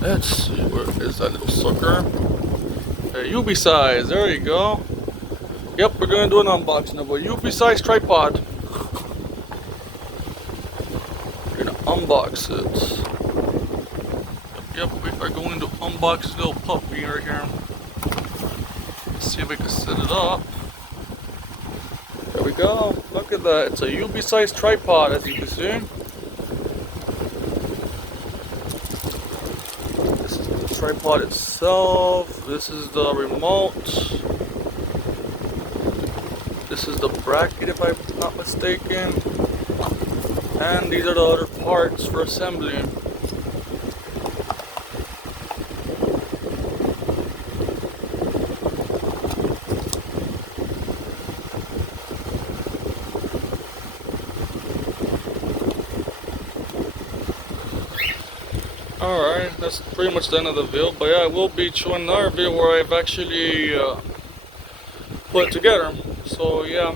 Let's see, where is that little sucker? A Ubeesize, there you go. Yep, we're gonna do an unboxing of a Ubeesize tripod. We're gonna unbox it. Yep, we are going to unbox this little puppy right here. Let's see if we can set it up. There we go. Look at that. It's a Ubeesize tripod, as you can see. This is the tripod itself. This is the remote. This is the bracket, if I'm not mistaken. And these are the other parts for assembly. Alright, that's pretty much the end of the video, but yeah, I will be showing another video where I've actually put it together. So yeah.